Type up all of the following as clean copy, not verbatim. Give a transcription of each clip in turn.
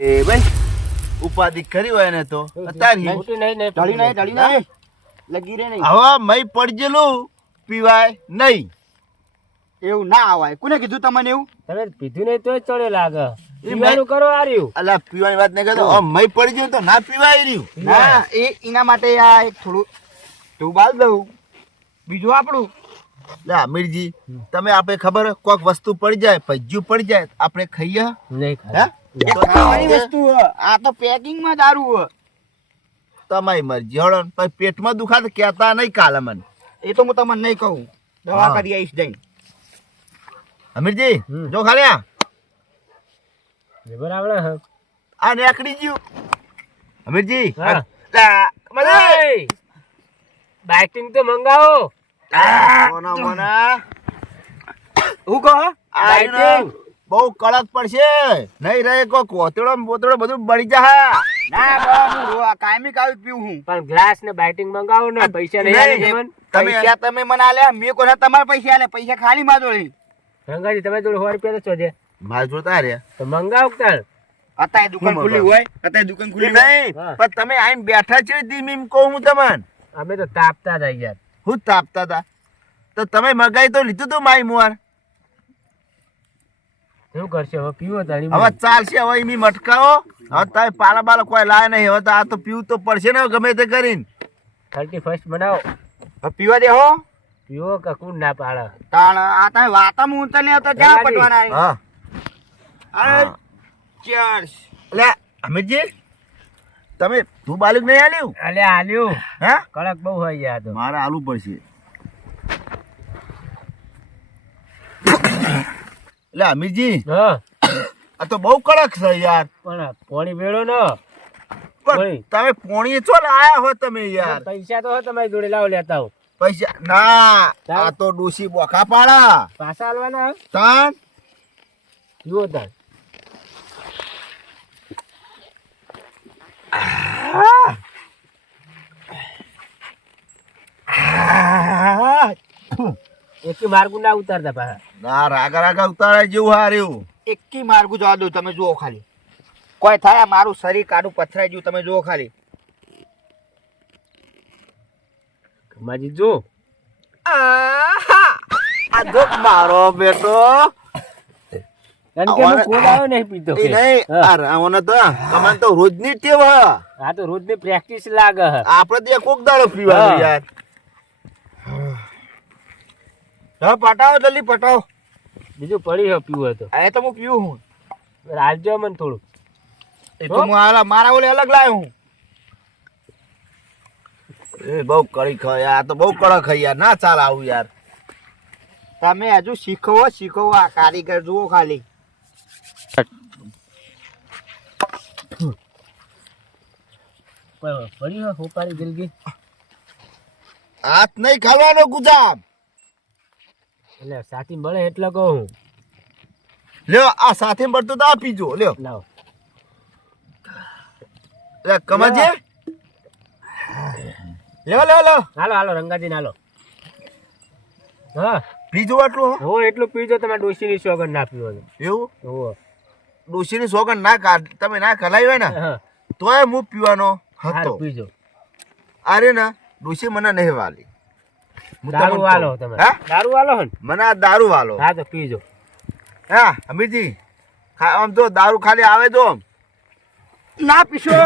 એ ભાઈ ઉપાધિ કરી હોય ને તો અત્યારે લગી રે નહીં હવે મય પડજેલું પીવાય નહીં એવું ના આવાય કોને કીધું તમને એવું તમે પીધું નહીં તોય ચડે લાગે પીવાનું કરો આ રહ્યું અલા પીવાની વાત નહીં કરતો મય પડી ગયું તો ના પીવાય રહ્યું ના એના માટે આ એક થોડું તું બાલ દઉં બીજું આપણું લે અમીરજી તમે આપણે ખબર કોઈક વસ્તુ પડી જાય પજ્જુ પડી જાય આપણે ખાઈએ નહીં હે તો ખાવાની વસ્તુ આ તો પેકિંગ માં દારૂ તમારી મરજી હળો પછી પેટમાં દુખાતો કહેતા નહીં કાલે મને એ તો હું તમને નહીં કહું દવા કરી આવીશ જઈને અમીરજી જો ખાલી બરાબર આ નેકડી ગયું અમીરજી હા બાઇટિંગ તો મંગાવો હું કહો બહુ કડક પડશે નહીં રહે કો કોતડો બોતડો બધું બળી જાય ના હું કાયમી કાવી પીવું હું પણ ગ્લાસ ને બાઇટિંગ મંગાવો ને પૈસા નહીં આલે જીવન પૈસા તમે મને આલ્યા મેં કોને તમારા પૈસા આલ્યા પૈસા ખાલી માં જોડી રંગાજી તમે જોડે 100 રૂપિયા તો ચોજે માર જોતા રે તો મંગાવો તાણ અત્યારે દુકાન ખુલ્લી હોય અત્યારે દુકાન ખુલ્લી નહીં પણ તમે આઈને બેઠા છે ધીમી એમ કહું હું તમને અમે તો તાપતા હતા યાર હું તાપતા હતા તો તમે મગાઈ તો લીધું તું માઈ મુવાર શું કરશે હવે પીવો તાણી હવે ચાલશે હવે એમી મટકાવો હવે તમે પાલા બાલા કોઈ લાય નહીં હવે તો આ તો પીવું તો પડશે ને ગમે તે કરીને 31st બનાવો પીવા દે હો પીવો કે કોણ ના પાડે તાણ આ તમે વાતામાં ઊંચા ને તો ક્યાં પટવાના હા અરે ચીયર્સ લે અમિતજી તમે તું બાલુક નહીં આલ્યું અલે આલ્યું હે કડક બહુ હોય યાર તો મારે આલુ પડશે લે અમીરજી હા આ તો બહુ કડક છે યાર પણ પોણી વેળો ન પણ તમે પોણી ચો લાયા હો તમે યાર પૈસા તો હોય તમારી જોડે લાવો લેતા હું પૈસા ના આ તો ડોસી બોખા પાડા પાછા આલવાના તાન જુઓ તાણ એક માર્ગું ના ઉતારતા પાછા ના રાગા રાગા ઉતારાય જેવું હાર્યું એકી માર્ગું જવા દો તમે જુઓ ખાલી કોઈ થાય મારું શરીર કાઢું પથરાઈ ગયું તમે જુઓ ખાલી માજી જો આ જો મારો બેટો કારણ કે હું કોલ આવ્યો નહીં પીતો એ નહીં અરે આને તો કમાન તો રોજની ટેવ હ આ તો રોજની પ્રેક્ટિસ લાગે હ આપણે તો કોક દાડો પીવાનું યાર હા પટાવો જલ્દી પટાવો બીજું પડી હ પીવું તો એ તો હું પીવું હું રાજ્ય મને થોડું એ તો હું મારા ઓલે અલગ લાવ્યો હું એ બહુ કડી ખાય આ તો બહુ કડક ખાય યાર ના ચાલ આવું યાર તમે હજુ શીખવો આ કારીગર જુઓ ખાલી પડી હ હોપારી જલ્દી હાથ નહીં ખાવાનો ગુજાબ એટલે સાથી મળે એટલે કહું લ્યો આ સાથે મળતું તો આ પીજો લ્યો લાવો લે કમાજે લ્યો હાલો હાલો રંગાજી હાલો હા પીજો આટલું હો એટલું પીજો તમે ડોશીની સોગન ના પીવો એવું હો ડોશીની સોગન ના કાઢ તમે ના કલાઈ હોય ને તોય હું પીવાનો હતો પીજો અરે ના ડોશી મને નહીં વાલી દારૂ વાલો તમે દારૂ વાલો હન મને આ દારૂ વાલો હા તો પીજો હા અમીરજી આમ તો દારૂ ખાલી આવે તો ના પીશો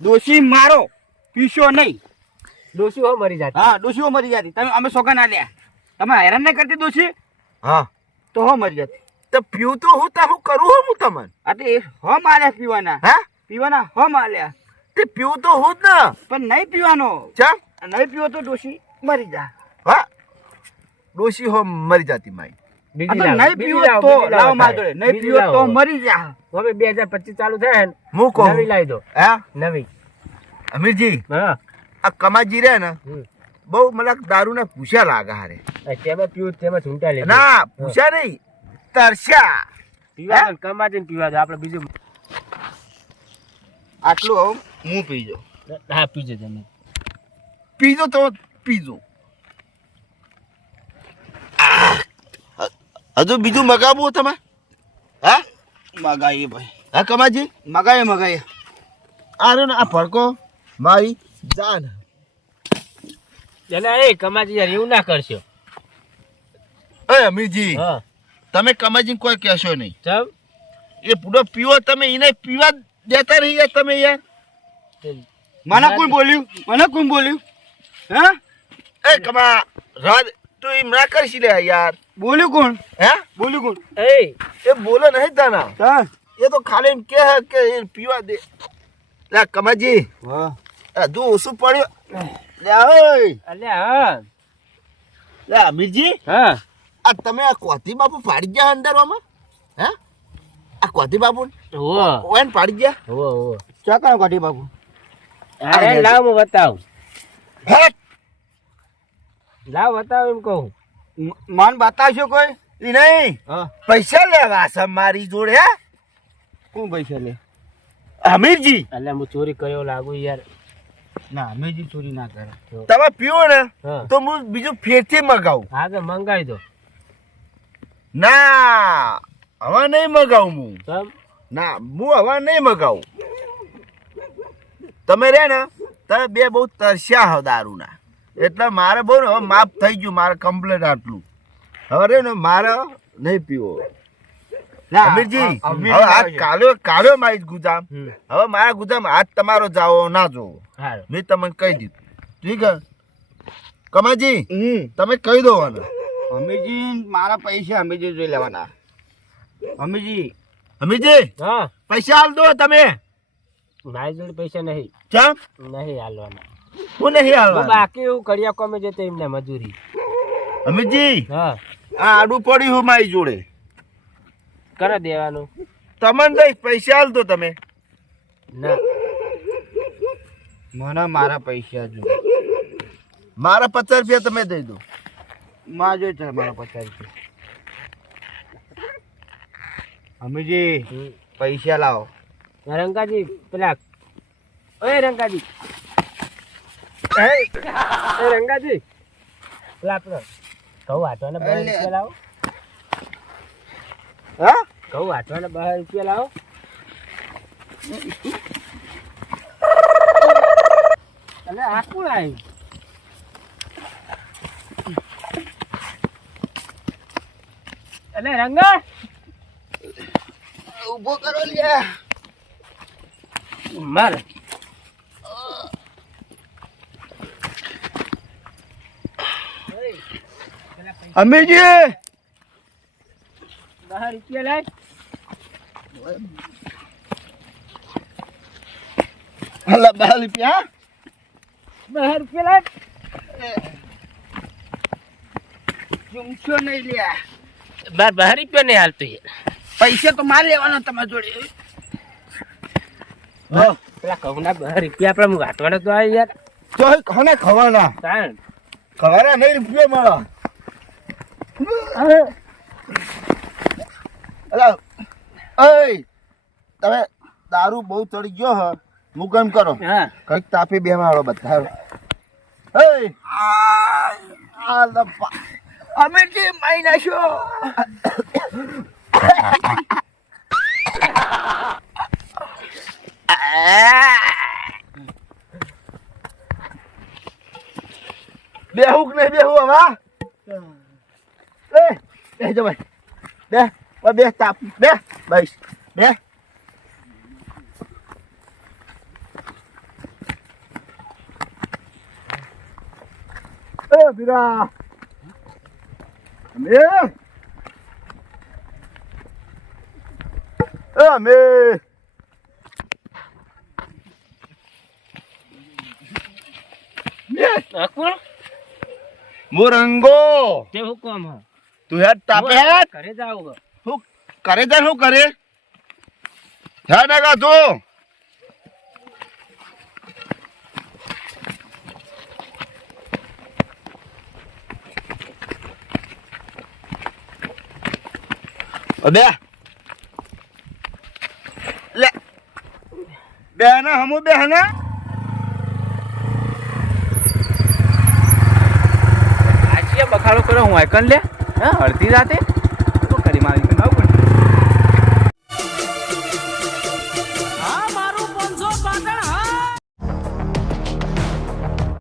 ડોશી મારો પીશો નહીં ડોશી હો મરી જાતી હા ડોશીઓ મરી જતી તમે અમે સોગન આલ્યા તમે હેરાન નહીં કરતી ડોશી હા તો હો મરી જતી તો પીવું તો હું તો હું કરું હું તમને એટલે હો માલ્યા પીવાના હા પીવાના હો માલ્યા તે પીવું તો હું જ ને પણ નહીં પીવાનો ચમ નહીં પીવો તો ડોશી મરી જા હા ડોશી હો મરી જાતી માઈ નહીં પીવો તો લાવો માર જોડે નહીં પીવો તો મરી જા હવે 2025 ચાલુ થાય ને હું કહું નવી લાવી દો હા નવી અમીરજી હા આ કમાજી રે ને બહુ મને દારૂ ને પૂછ્યા લાગે હારે તેમાં પીવું તેમાં છૂટા લે ના પૂછ્યા નહીં તરસ્યા પીવા કમાજીને પીવા દો આપણે બીજું આટલું હું પીજો હા પીજો તમે પીજો તો પીજો હજુ બીજું મગાવું તમે હા મગાઈએ ભાઈ, હા કમાજી મગાઈએ. આરે ને આ ભડકો મારી જાન. એટલે એ કમાજી યાર એવું ના કરશો. એ અમીરજી હા તમે કમાજીને કોઈ કહેશો નહીં. ચમ એ પૂરો પીવો તમે એને પીવા દેતા નહીં યાર તમે યાર. મને કોણ બોલ્યું? હા, એ કમા રાજ તું એમ ના કરશી લે યાર. બોલ્યું કોણ? હે એ એ બોલે નહીં તાના. હા, એ તો ખાલી એમ કે કે એ પીવા દે. લે કમાજી હજુ ઓછું પડ્યું. લે ઓય અલ્યા હા લે અમીરજી હા આ તમે આ કોથી બાપુ પાડી ગયા અંદરમાં? હે આ કોથી બાપુ હો ઓન પાડી ગયા? હો ચાકાનો કાઢી બાપુ. અરે લાવ હું બતાવું. હે લાવ બતાવ એમ કહું. મન બતાવશો કોઈ? ઈ નહીં હા, પૈસા લેવા છે મારી જોડે. હે કોણ પૈસા લે? અમીરજી એટલે હું ચોરી કર્યો લાગુ યાર. ના, મેં જે ચોરી ના કરે. તમે પીવો ને હા તો હું બીજું ફેરથી મગાવું. હા કે મંગાવી દો. ના હવે નહીં મગાવું હું. ચમ ના હું હવે નહીં મગાવું. તમે રે ને તમે બે બહુ તરસ્યા હો દારૂના, એટલે મારે બહુ ને હવે માફ થઈ ગયું. મારે કમ્પ્લેટ આટલું હવે રે ને મારે નહીં પીવો. અમીરજી હવે હાથ કાઢ્યો મારી ગુજામ. હવે મારા ગુજામ હાથ તમારો જાવો ના જોવો. હારું મેં તમને કહી દીધું. ઠીક હે કમાજી તમે કહી દો મને. અમીજી મારા પૈસા અમીજી જોઈ લેવાના. અમીજી અમીરજી હા પૈસા હાલ દો તમે. મારી જોડે પૈસા નહીં. ચમ નહીં હાલવાના. હું નહીં હું હાલવા. બાકી એવું કડિયા કોમે જતો એમને મજૂરી. અમીરજી હા આ આડું પડ્યું હું મારી જોડે. કરે દેવાનું. તમને દઈશ પૈસા હાલ દો તમે. ના મને મારા પૈસા જો. મારા 50 રૂપિયા તમે દઈ દો. માં જો છે મારા 50 રૂપિયા. અમીજી પૈસા લાવો. રંગાજી પેલા ઓય રંગાજી એ રંગાજી પેલા આપણો ઘઉં વાટવાના 12 રૂપિયા લાવો. હા ઘઉં વાટવાના 12 રૂપિયા લાવો. અલે આ કોણ આવ્યું? અલે રંગા ઉભો કરો લ્યા. માર અમીજી 12 રૂપિયા લાય. હલા 12 રૂપિયા 12 રૂપિયા લાય. ચૂમશો નહીં લ્યા. 12 રૂપિયા નહીં હાલતું યાર. પૈસા તો મારે લેવાના તમારા જોડે. પેલા ઘઉંના 12 રૂપિયા આપણે હું વાટવાના તો આ યાર. તો કોને ખવાના? તાણ ખવાના નહીં રૂપિયા મારા. અલા ઓય તમે દારૂ બહુ ચડી ગયો હ. હું કેમ કરો હા કઈક તાપી બે મારો બધા. એય આ લપા અમીજી માઈ નાખ્યો. બેહું કે નહીં બેહું હવે? બે જો ભાઈ બે તાપ બે બસ બે. બીરા અમે કોણ મોરંગો તે હુકમ હ તું હેડ તાપે હેડ ઘરે જાવ શું કરે છે? શું કરે હેડ આગા તું. બે લે બે ના હમુ બે હના આજે બખાડો કર્યો હું આઈકન લે હા અડધી રાતે શું કરી મારી